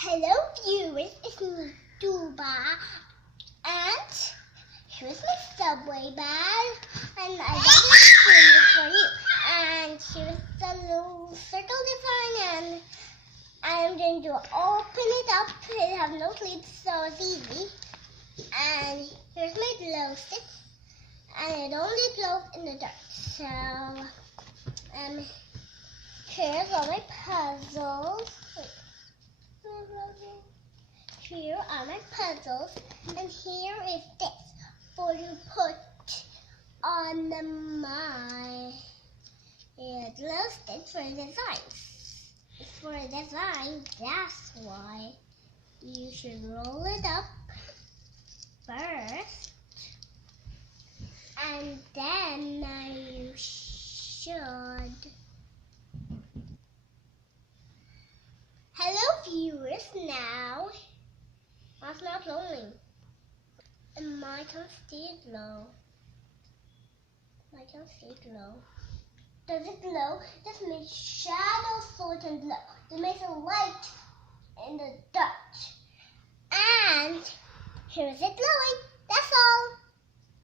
Hello viewers, it's me, Duba, and here's my subway bag, and I got a story for you. And here's the little circle design, and I'm going to open it up. It has no lid, so it's easy. And here's my glow stick, and it only glows in the dark. So, here's all my puzzles. Here are my puzzles, and here is this for you put on my glow stick for designs. It's for a design, that's why you should roll it up first, and then you should. Hello viewers, now that's not glowing. And mine can stay glow. Mine can stay glow. Does it glow? This makes shadows float and glow. It makes a light in the